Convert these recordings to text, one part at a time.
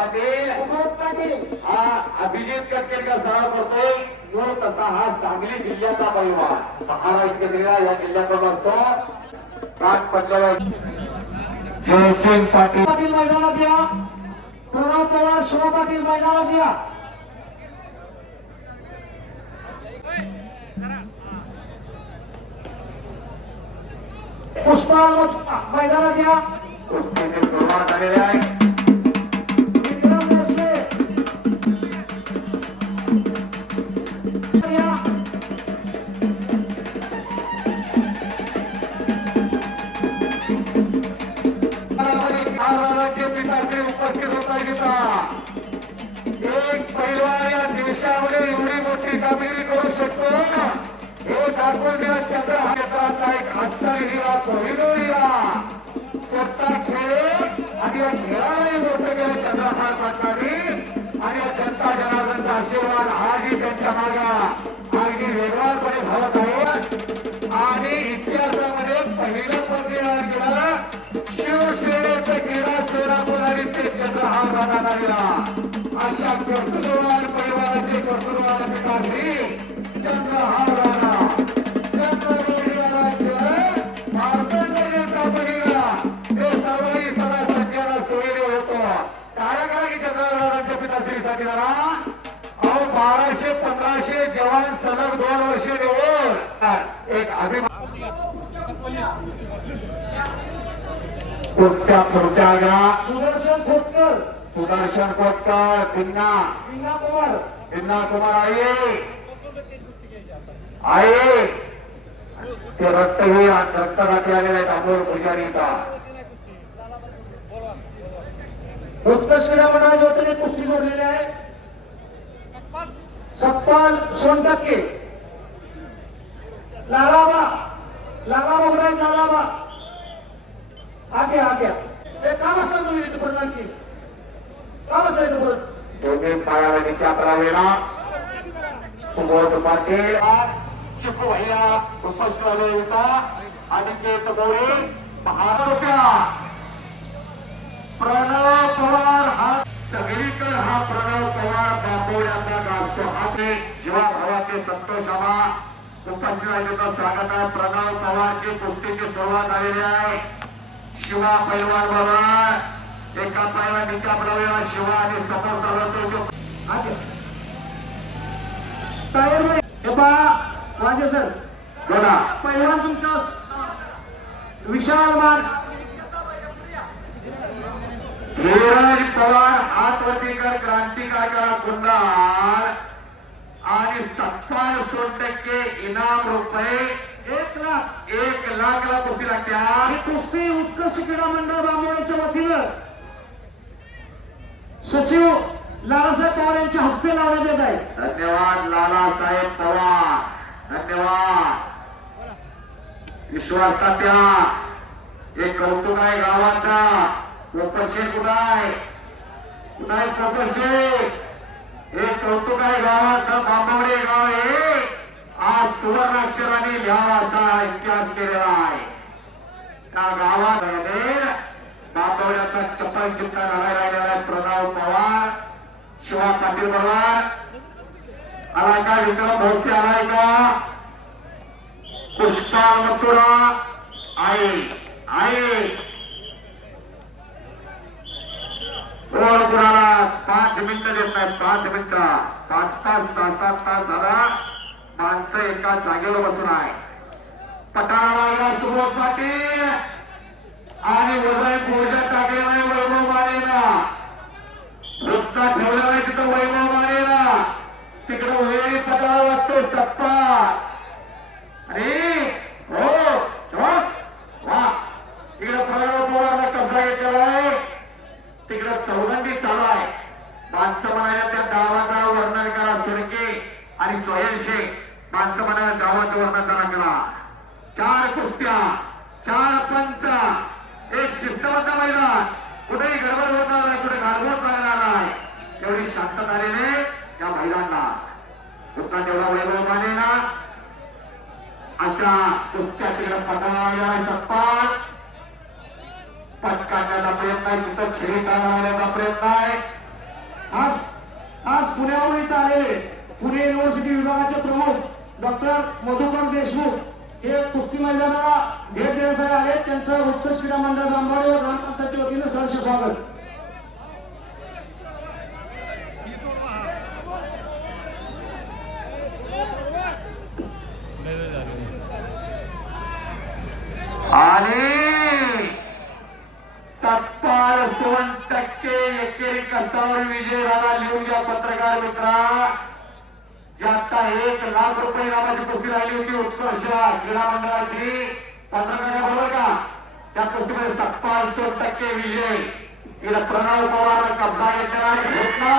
पाटील हा अभिजित कटकेकर सराव करतोय तो तसा हा सांगली जिल्ह्याचा पैलवान महाराष्ट्र या जिल्ह्याचा असतो राज पटल्यावर जयसिंग पाटील मैदानात या. प्रणव पवार शिवा पाटील मैदानात या. पुष्पा मैदानात या. कुस्तीची सुरुवात झालेली आहे. विक्रम भोसले या. पिताचे उपस्थित होता घेता एक पैलवान या देशामध्ये एवढी मोठी कामगिरी करू शकतो हे दाखवून दिला. चंद्र हा क्षेत्रातला एक हस्तहिरा कोहिनूरला स्वतः खेळे आणि या खेळालाही मोठं केलं चंद्रहार पाटलांनी आणि या जनता जनार्दनचा आशीर्वाद आजही त्यांच्या मागा अगदी वेगवानपणे धावत आहे आणि इतिहासामध्ये पहिलं पद केला शिवसेनेचे क्रीडा सोलापूर आणि ते चंद्रहार राणा दिला. अशा कर्तृत्ववान परिवाराचे कर्तृत्ववान विकासी चंद्रहार राणा भारतीय जनता पार्टीला हे सर्वही सगळ्या सज्जना सोयीने होतो. काय करा की चंद्रहारांच्या पिताश्रीसाठी जरा अहो 1200-1500 जवान सलग 2 वर्ष देऊन एक अभिमान कुस्त्या पुढच्या घ्या. सुदर्शन खोटकर पिन्ना कुमार आहे ते रक्तवीर रक्तदाते आलेले आहेत अमोल पुजारी का उत्कर्ष क्रीडा मंडळाच्या वतीने कुस्ती जोडलेली आहे. सप्पाल सोनटक्के लालाबा उघडाय लालाबा आग्या हे काम असलं तुम्ही इथे प्रदान केली काम असलं इथं बोल दोन्ही पायाला करावेला सुबोध पाटील चिकू भैया उपस्थित आले होता अनिकेत मोरे 10 रुपया प्रणव पवार हा सगळीकडे हा प्रणव पवार बापोड्यांचा गाजतो हा ते जीवा भावाचे संतोष आबा उपस्थित राहिलेलं स्वागत आहे. प्रणव पवारची कुस्तीची सुरुवात झालेली आहे. शिवा पैलवान बरोबर एका पायाला निकालावेला शिवा आणि समोर चालवतो माझे सर बोला पैलवान तुमच्या विशाल मान धीरज पवार हातवटीकर क्रांतिकारकाला कुंडाल आणि 57 इनाम रुपये 1 लाखला कुस्ती लागते. ही कुस्ती उत्कर्ष क्रीडा मंडळ बांबोळ्यांच्या वतीनं सचिव लालासाहेब पवार यांच्या हस्ते लावण्यात येत आहे. धन्यवाद लालासाहेब पवार धन्यवाद. विश्वास तात्या एक कौतुक आहे गावाचा. कोपरशे कुठाय कोपरशे हे कौतुक आहे गावाचं. बांबवडे गाव हे आज सुवर्णाक्षराने लिहावा असा इतिहास केलेला आहे. त्या गावात बांबवड्याचा चप्पल चित्ता लढाई राहिलेला आहे. प्रणव पवार शिवा पाटील बरोबर आलाय का विक्रम भोसले आलाय का पुष्पाल मथुरा आहे कोण कुणाला 5 मिनिटं देत नाही. 5 मिनिटं 5 तास 6-7 तास झाला माणसं एका जागेवर बसून आहे. पटाला लागला सुबोध पाटील आणि वजय बोजा टाकलेला आहे वैभव मानेला. रस्ता ठेवलेला आहे तिथं वैभव मानेला. तिकडं वेळी पटाला लागतो टप्पा आणि हो वा तिकडं प्रणव पवारला कब्जा घेतलेला आहे. तिकडं चौरंगी चालू आहे. माणसं म्हणायला त्या गावाचा वर्णन करा. सुरके आणि सोयलशे माणसं म्हणायला गावाचं वर्णन करा. 4 कुस्त्या 4 पंच एक शिस्तबद्ध मैदान. कुठेही गडबड होणार नाही कुठे गाडबोट लागणार नाही. एवढी शांतता आलेली या महिलांना होता तेवढा वैभव मानेना अशा कुस्त्या तिकडे पटाला पट काढण्याचा प्रयत्न आहे. तिथं छेडी काढण्याचा प्रयत्न आहे. आज पुण्याहून इथं आलेले पुणे युनिव्हर्सिटी विभागाचे प्रमुख डॉक्टर मधुकर देशमुख हे कुस्ती मैदानाला भेट देण्यासाठी आले. त्यांचं उत्कृष्ट क्रीडा मंडळ जांभवाडी व ग्रामपंचायतच्या वतीनं सहर्ष स्वागत. आणि तत्पर 60% एकेरी कष्टावर विजय झाला. लिहून घ्या पत्रकार मित्रा. जी आता 1 लाख रुपये नावाची कुस्ती राहिली होती उत्कर्ष क्रीडा मंडळाची, पत्रकार बरोबर का, त्या कुस्तीमध्ये तत्पर 60% विजय. इकडे प्रणव पवार कब्जा घेतलेला घोषणा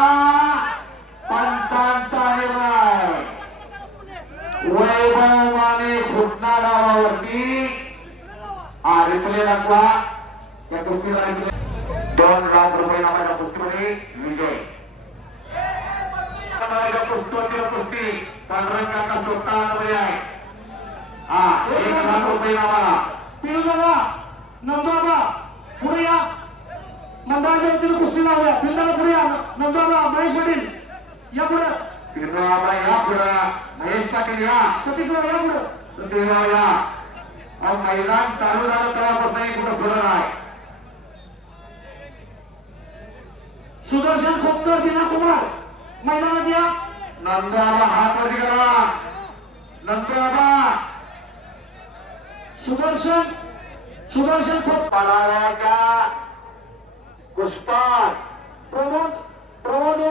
पंचांचा निर्णय. वैभव माने घोषणा गावावरती रिप्ले दाखवा. या कुस्तीला 2 लाख रुपये नावाच्या कुस्तीमध्ये विजय. कुस्ती पांडुरंगाचा स्वतः मध्ये आहे. 1 लाख रुपये नावाला पिलदादा नंदुआबा पुढे या. मंडळाच्या वतीनं कुस्ती लावूया. पिलदादा पुढे या. नंदुआबा महेश पाटील या पुढे. पिलदादा या पुढे. महेश पाटील या. सतीशराव या पुढे. सतीशराव या. मैदान चालू झालं तेव्हापासून कुठं फुलं आहे. सुदर्शन खोपकर बिना कुमार मैदानात या. नंदुआबा हात वरती करा. नंदुआबा सुदर्शन खोपकर पुष्पा प्रमोद व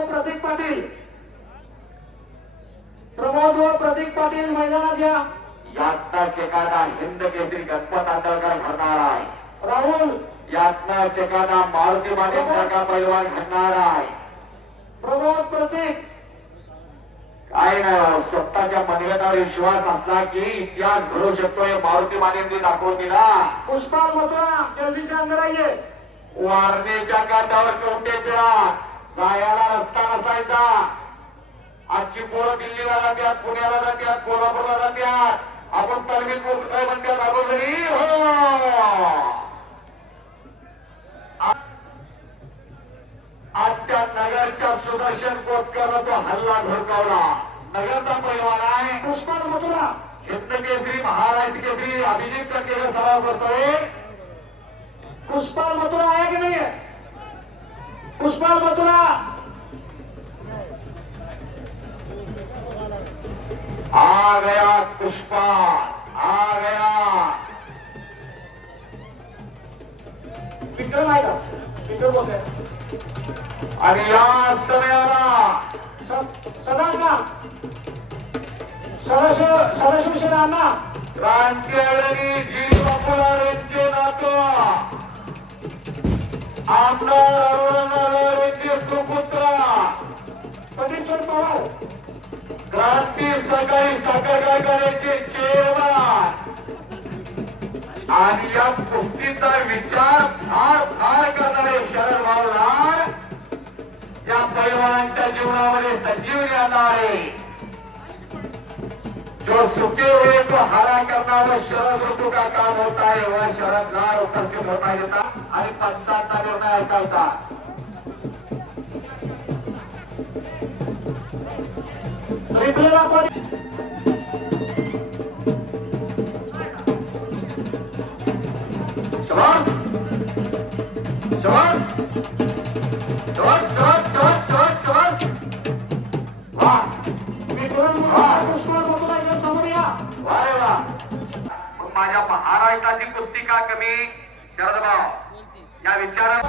प्रतीक पाटील मैदानात या. यातना चेकाना हिंद केसरी गणपत आंदळकर घडणार आहे. राहुल यातना चेकाना मारुती मानेचा पैलवान घडणार आहे. प्रमोद प्रतीक काय नाही, स्वतःच्या मनगटावर विश्वास असला की इतिहास घडू शकतोय. मारुती मानेंनी दाखवून दिला. पुष्पा मथुरा जल्दी से अंदर आइए. वारणेच्या काठावर कोणते पिळा गायाला रस्ता नसायचा. आजची पोरं दिल्लीला जात्यात, पुण्याला जात्यात, कोल्हापूरला जात्यात. आपण तळवीत काय म्हणतात अगोदरी हो. आजच्या नगरच्या सुदर्शन कोतकरला तो हल्ला धडकावला. नगरचा पैलवान आहे. पुष्पा मथुरा हिंद केसरी महाराष्ट्र केसरी अभिजित टक्केचा सराव करतोय. पुष्पा मथुरा आहे की नाही? पुष्पा मथुरा आ गया. पुष्पा आ गया. विक्रम आहे का? विक्रम बोलतोय. आणि या समयाला सदांना सदाशिवसेना क्रांती अडणी जी बापूरावांचे नातो आमदार अरुणाचे सुपुत्र पटेश्वर पवार क्रांती सहकारी साखर कारखान्याचे चेअरमन आणि या कुस्तीचा विचार फार करणारे शरद भाऊ लाड या पैलवानांच्या जीवनामध्ये संजीवनी आणणारे. जो सुखे हुए तो हरा करना वो शरद ऋतू का काम होता है. वह शरद लाड उपस्थित होता येता आणि पंचांचा निर्णय ऐकायचा. रिप्लेला पण शबास शबास शबास शबास शबास शबास. वाह पुष्पा मथुरा या समोर या. वारे वा. मग माझ्या महाराष्ट्राची कुस्ती का कमी शरद भाऊ या विचारात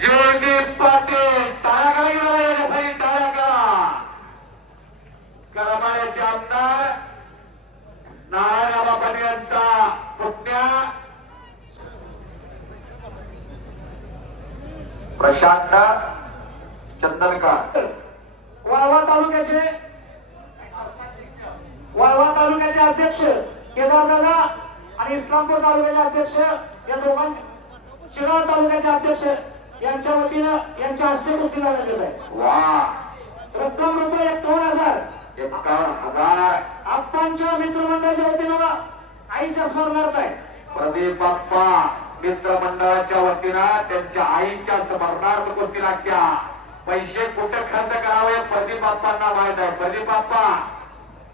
जयदीप पाटील टाळ्या करा गेला. टाळ्या करा. करमाळ्याचे आमदार नारायणबाबा पाटील यांचा पुतण्या प्रशांत चंदनकर वाळवा तालुक्याचे अध्यक्ष केदारदादा आणि इस्लामपूर तालुक्याचे अध्यक्ष या दोघांचे शिराळा तालुक्याचे अध्यक्ष यांच्या वतीनं यांच्या हस्ते कुस्ती लढवण्यात आहे. वा रक्कम रुपये 51,000. 51,000 आप्पांच्या मित्रमंडळाच्या वतीनं आईच्या स्मरणार्थ आहे. प्रदीप बाप्पा मित्रमंडळाच्या वतीनं त्यांच्या आईच्या स्मरणार्थ कुस्ती लागत्या. पैसे कुठे खर्च करावे प्रदीप बाप्पांना माहित आहे. प्रदीप बाप्पा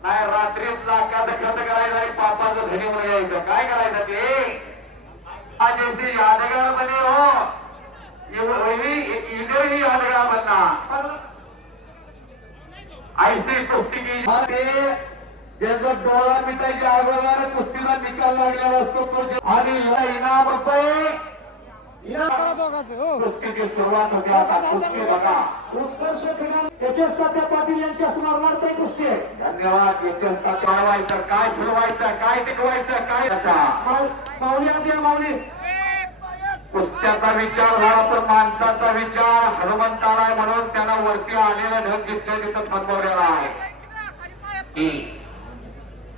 नाही रात्रीत लाखात खर्च करायचा आणि पापाचं धनी म्हणून यायचं. काय करायचं ते आज ऐसी यादगार बने हो इधर ही यादगार बनना. ऐसी कुस्ती की ज्याचा डोळा मिटायच्या अगोदर कुस्तीला निकाल लागलेला असतो तो आणि इनाम रुपये कुस्तीची सुरुवात होते. आता कुस्ती बघा. उत्कर्ष क्रीडा एच.एस. तात्या पाटील यांच्या स्मरणार्थ ही कुस्ती आहे. धन्यवाद. याच्यात वाढवायचं काय फुलवायचं काय टिकवायचं काय माऊली आधी माऊली कुस्त्याचा विचार झाला तर माणसाचा विचार हनुमंताला आहे म्हणून त्यानं वरती आलेला ढग जिथल्या तिथं थांबवलेला आहे.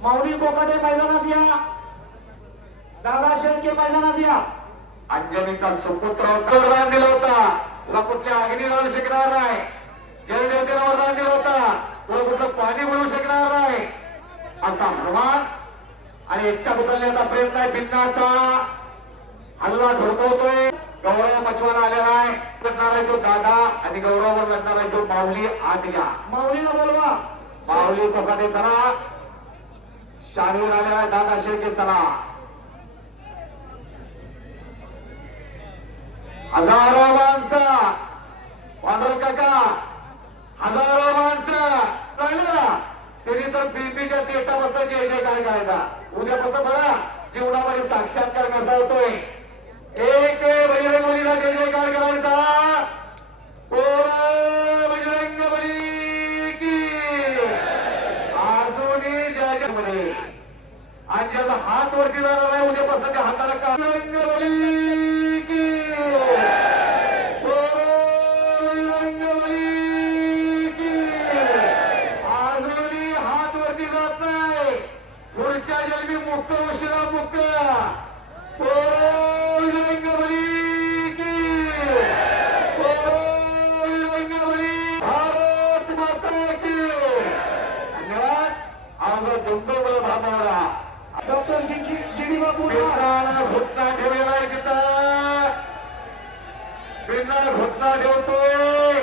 माऊली कोकाटे मैदानात या. दादा शेळके मैदानात या. अंजनीचा सुपुत्र वरदान दिला होता. तुला कुठल्या अग्नी लावू शकणार नाही. जलदेवतेला वरदान दिला होता. तुला कुठलं पाणी मिळू शकणार नाही असा हनुमान आणि इच्छा बदलण्याचा प्रयत्न आहे. भिन्नाचा हल्ला धडकवतोय. गौरव मचवून आलेला आहे. लढणार आहे तो दादा आणि गौरववर लढणार आहे तो माऊली. आत घ्या. माऊलीला बोलवा. माऊली कोकाटे चला. शाणीवर आलेला आहे दादा शेळके चला. हजारो माणसं पांडुरंग काका हजारो माणसं कळलं ना. त्यांनी तर बीपीच्या देटापासून जय काय करायचा. उद्यापासून बघा जीवनामध्ये साक्षात्कार कसा होतोय. एक बजरंग बलीला जय जयकार करायचा. बजरंग बली की अजूनही जय जय मध्ये आणि ज्याचा हात वरती जाणार आहे उद्यापासून त्या हाताला का बजरंग बली की बजरंग बली की अजूनही हात वरती जात नाही. पुढच्या जन्मी मुक्त उशिरा मुक्त बजरंग बली की बजरंग बली भारत माता की. धन्यवाद. आवाज दुंबे मला भामावला. Doctor GD. बापू बिन्नाला घुटना ठेवलेला आहे तिथं. बिन्ना घुटना ठेवतोय.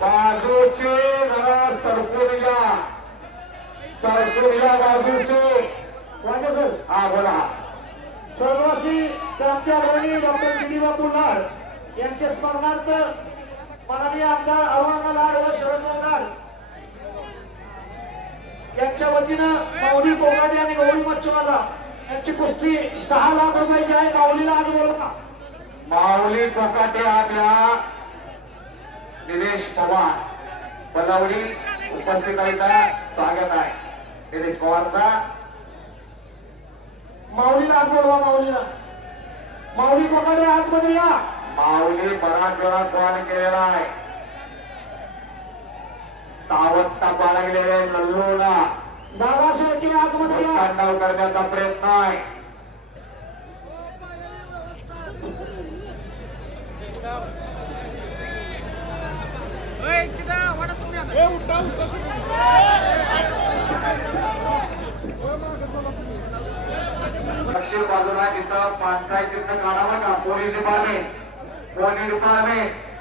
बाजूचे जरा सरकून या बाजूचे. वाजे सर हा बोला. स्वर्गवासी क्रांतिकारी डॉक्टर जी.डी. बापू लाड यांच्या स्मरणार्थ माननीय आमदार अरुणा लाड व शरद लाड यांच्या वतीनं माऊली कोकाटे आणि गौरी मच्छवाला यांची कुस्ती 6 लाख रुपयाची आहे. माऊलीला आज बोलवा. माऊली कोकाटे आपल्या दिनेश पवार पलावडी उपस्थितांचा स्वागत आहे. दिनेश पवारचा माऊलीला आज बोलवा. माऊली कोकाटे आतमध्ये या. माऊली बराच वेळा कॉल केलेला आहे. सावध तापा लागलेले नल्लूला दादा शेळके आतमध्ये या. कांडाव करण्याचा प्रयत्न आहे. दक्षिण बाजूला तिथं पांढरा चिन्ह काढावं का. पोलीस डिपार्टमेंट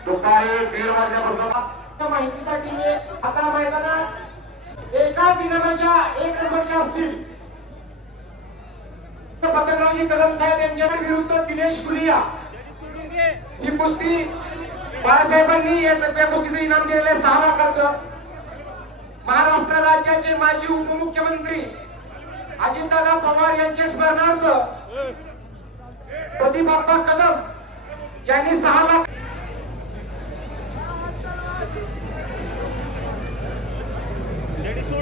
दुपारी 1:30 वाजल्यापासून माहितीसाठी मी आता मैदानात एकाच इनामाच्या 1 नंबरच्या असतील पतंगरावजी कदम साहेब यांच्या विरुद्ध दिनेश गुलिया. ही कुस्ती बाळासाहेबांनी या कुस्तीचं इनाम दिलेलं आहे 6 लाखाचं. महाराष्ट्र राज्याचे माजी उपमुख्यमंत्री अजितदादा पवार यांचे स्मरणार्थ प्रदीप बाप्पा कदम यांनी 6 लाख.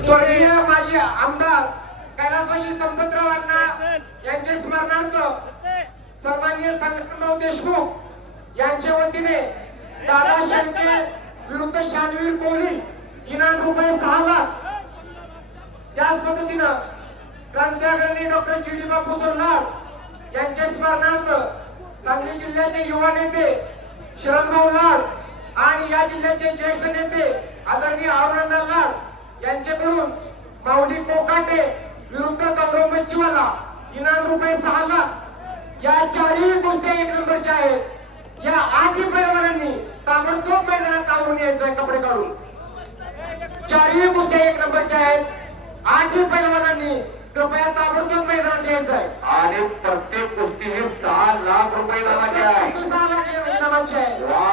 स्वर्गीय माजी आमदार कैलासवासी संपतराव अण्णा यांचे स्मरणार्थ सन्माननीय संग्रामराव देशमुख यांच्या वतीने दादा शेळके विरुद्ध शानवीर कोहली इनाम रुपये 6 लाख. त्याच पद्धतीनं क्रांतिकारी डॉक्टर जी.डी. बापू लाड यांच्या स्मरणार्थ सांगली जिल्ह्याचे युवा नेते शरणभाऊ लाड आणि या जिल्ह्याचे ज्येष्ठ नेते आदरणीय अरुणंदन लाड यांच्याकडून माऊली कोकाटे विरुद्ध गौरव मच्छीवाला इनाम रुपये 6 लाख या चारही कुस्त्या 1 नंबरच्या आहेत. या आधी पैलवानांनी ताबडतोब मैदानात आवरून यायचंय कपडे काढून. चारही कुस्त्या 1 नंबरच्या आहेत. आधी पैलवानांनी कृपया ताबडतोब मैदानात यायचंय. आणि प्रत्येक कुस्ती ही 6 लाख रुपये इनामाची आहे. 6 लाख इनामाची आहे. वा,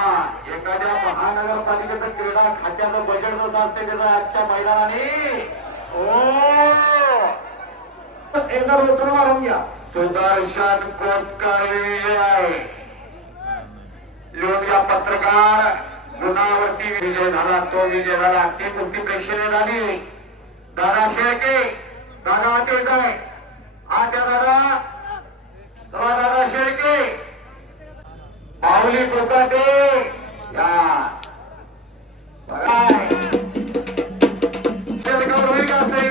एखाद्या महानगरपालिकेचं क्रीडा खात्याचं बजेट जसं असते त्याचं आजच्या मैदानाने एकदा रोटर मारून घ्या. सुदर्शन कोतकर विजय लिहून घ्या पत्रकार. गुणावरती विजय झाला, तो विजय झाला. ती कुस्ती प्रेक्षणीय झाली. दादा शेळके, दादा आत येत आहे. आत्या दादा, चला दादा शेळके, माऊली कोकाटे या होईल का असे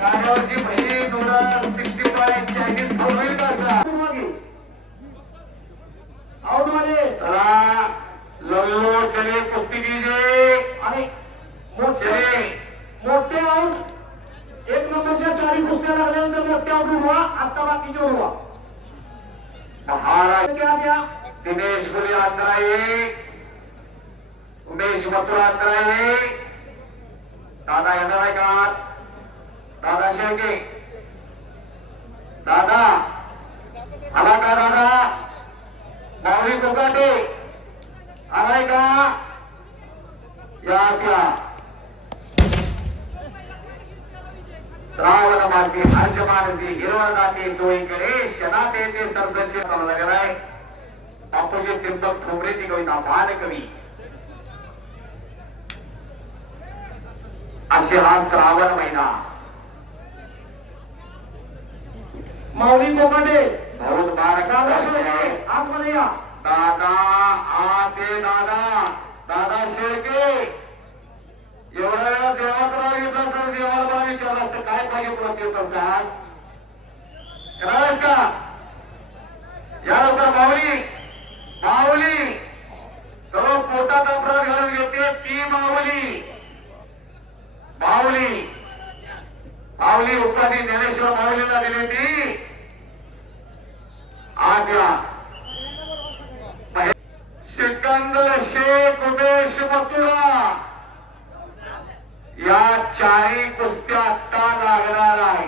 गाड्यावरची पहिली 65 चायनीज खाऊन होईल का असा आउट मध्ये चला लल्लो चले कुस्ती कीजिए आणि चले मोठे आउट. 1 नंबरच्या 4 कुस्त्या लागल्यानंतर मोठे आउट उडवा. आता बाकीचे उडवा. महाराज क्या द्या दिनेश गुली अंतराये, उमेश मथुरा अंतराये. दादा येणार आहे का? दादा शेळके, दादा आला का? दादा माऊली कोकाटे आलाय का? या क्या श्रावण मासी हर्ष मानसी हिरवळ नाते तोईकडे शनाते ते सरदर्शन चालला गेलाय. बापूजी त्रिंबक ठोंबरेची कविता बालकवी असे हा श्रावण महिना. माऊली कोकाटे बहुत बारका आतमध्ये या. दादा आते दादा, दादा शेळके एवढ्या वेळा देवाचा घेतला तर देवाला मला विचारलं असतं काय पाहिजे तुला ते तर सांग. करायचं का? या लवकर माऊली, माऊली सर्व पोटात अपराध घालून घेते ती माऊली. माऊली, माऊली उपाधी ज्ञानेश्वर माऊलीला दिली ती. आज्ञा सिकंदर शेख उमेश मथुरा या 4 कुस्त्या आता लागणार आहे.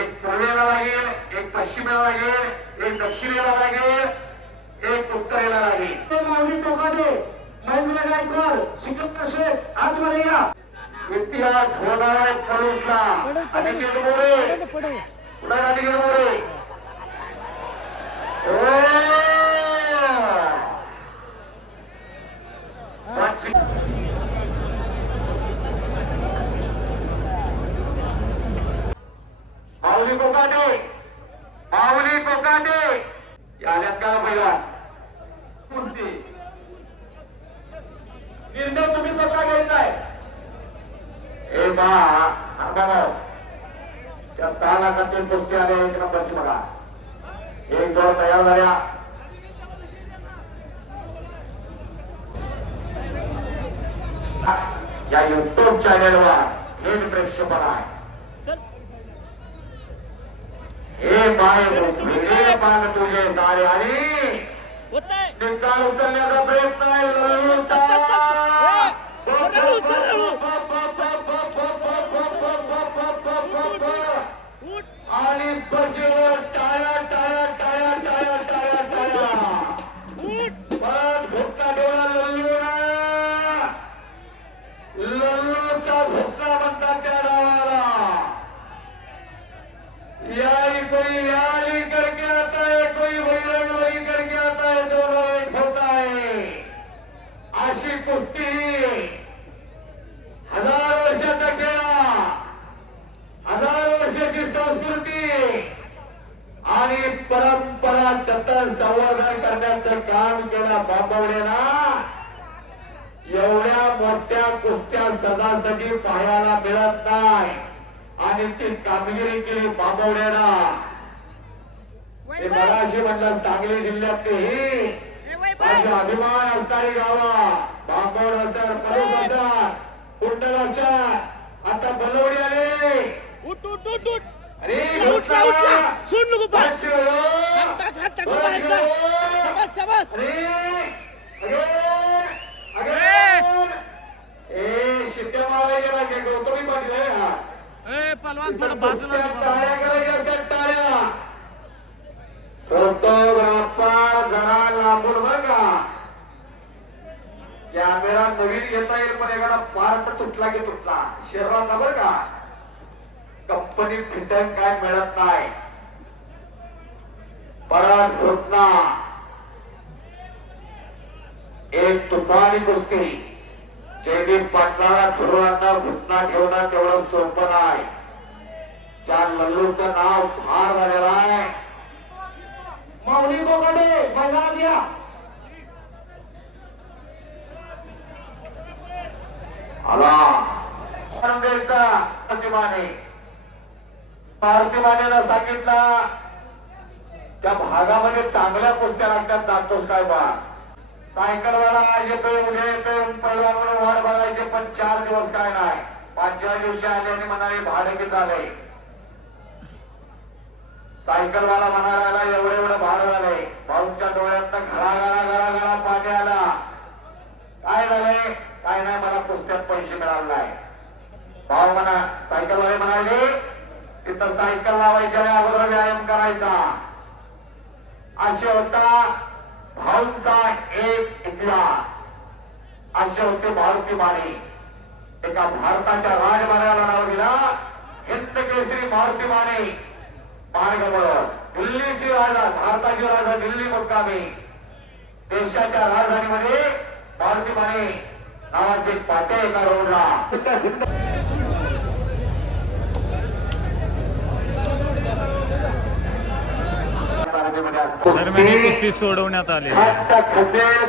एक पूर्वेला लागेल, एक पश्चिमेला लागेल, एक दक्षिणेला लागेल, एक उत्तरेला लागेल. माऊली कोकाटे, महेंद्र गायकवाड, सिकंदर शेख आतमध्ये या. इतिहास होणार आहे फलूसला. अनिकेत मोरे पुढे, अनिकेत मोरे माऊली कोकाटे, माऊली कोकाटे याल्यात का पहिला कुस्ती निर्णय तुम्ही स्वतः घ्यायचाय. हे बा त्या 6 लाखातील कुस्ती आल्या 1 नंबरची बघा. 1-2 तयार झाल्या. या युट्यूब चॅनेलवर हे प्रेक्षेपण आहे. हे बाय पान तुझे सारे आणि निकाल उचलण्याचा प्रयत्न आहे. आणि बजेवर टाळ्या टाळ्या टाळ्या टाळ्या टाळ्या टाळ्या परत भुक्का ठेवला लल्लूला. लल्लूचा भुक्का म्हणतात त्या डावाला. यारी कोई याली करके आता है, कोई बजरंगबली करके आता है, दोनों एक होता है. अशी कुस्ती 1000 वर्षाचा खेळा, 1000 वर्षाची संस्कृती आणि परंपरा जतन संवर्धन करण्याचं काम केलं बांबवडेला. एवढ्या मोठ्या कुस्त्या सदासजी पाहायला मिळत नाही आणि ती कामगिरी केली बांबवडेला. ते मगाशी म्हणलं सांगली जिल्ह्यातले ही माझे अभिमान असणारी गावा बांबवड असेल पलूस असेल कुंडल असेल आता बलवडी आले उठ उठ उठ उठ अरे उठला उठला सोड नको पाय बच्चे हो. हात टाकू बाहेरचा शाबास शाबास अरे अगे ए शिट्ट्या मारायच्या लागे गौतमी पाटील आहे हा ए पलवान थोडं बाजूला त्या टाळ्या करायच्या त्या टाळ्या फोटोग्राफर जरा लांबून बर का कॅमेरा नवीन घेता येईल पण एखादा पार्ट तुटला की तुटला शरीराचा बर का कंपनी फिटन काय मिळत नाही परत घटना एक तुफानी कुस्ती जयदीप पाटलाला ठरवणं घुटना ठेवणं तेवढं सोपं नाही त्या लल्लूचं नाव फार झालेलं आहे माऊली कोकडे मैदानात या. आला आनंदेचा प्रतिमाने पार्थिमानेला सांगितलं त्या भागामध्ये चांगल्या कुस्त्या लागतात जातोस काय बा सायकलवाला आज येतोय उद्या येतोय पहिल्यावर वाट बघायचे पण 4 दिवस काय नाही 5व्या दिवशी आले आणि म्हणाले भाडे किती आले सायकलवाला म्हणायला एवढं एवढं भाडं झालंय भाऊच्या डोळ्यात घरा पाणी आला काय झालंय काय नाही मला पुस्तकात पैसे मिळाले नाही भाऊ म्हणा सायकलवाले म्हणाले तिथं सायकल लावायच्या आणि अगोदर व्यायाम करायचा असे होता भाऊंचा एक इतिहास असे होते मारुती माने एका भारताच्या राजमार्गाला नाव दिला हिंद केसरी मारुती माने मार्गावर दिल्लीची राजा भारताची राजा दिल्ली मुक्कामी देशाच्या राजधानीमध्ये मारुती माने नावाचे पाटे एका रोडला दरम्यान ही कुस्ती सोडवण्यात आली. खसेल